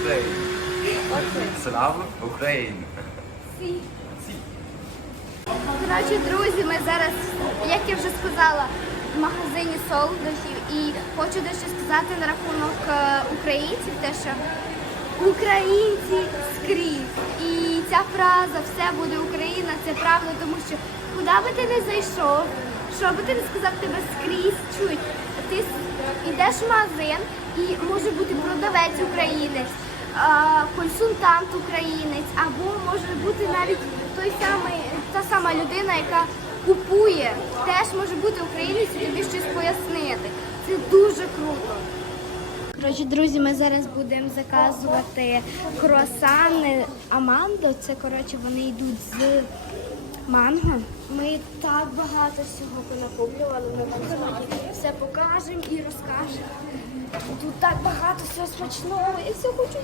Україні! Слава Україні! Коротше, друзі, ми зараз, як я вже сказала, в магазині солодощів і хочу дещо сказати на рахунок е, українців, те, що українці скрізь. І ця фраза все буде Україна, це правда, тому що куди би ти не зайшов, що би ти не сказав, тебе скрізь чують. Ти йдеш в магазин і може бути продавець українець, консультант українець, або може бути навіть той самий, та сама людина, яка купує, теж може бути українець і тобі щось пояснити. Це дуже круто. Коротше, друзі, ми зараз будемо заказувати круасани Амандо. Це коротше вони йдуть з манго. Ми так багато всього понакуплювали. Ми все покажемо і розкажемо так багато все смачного, я все хочу.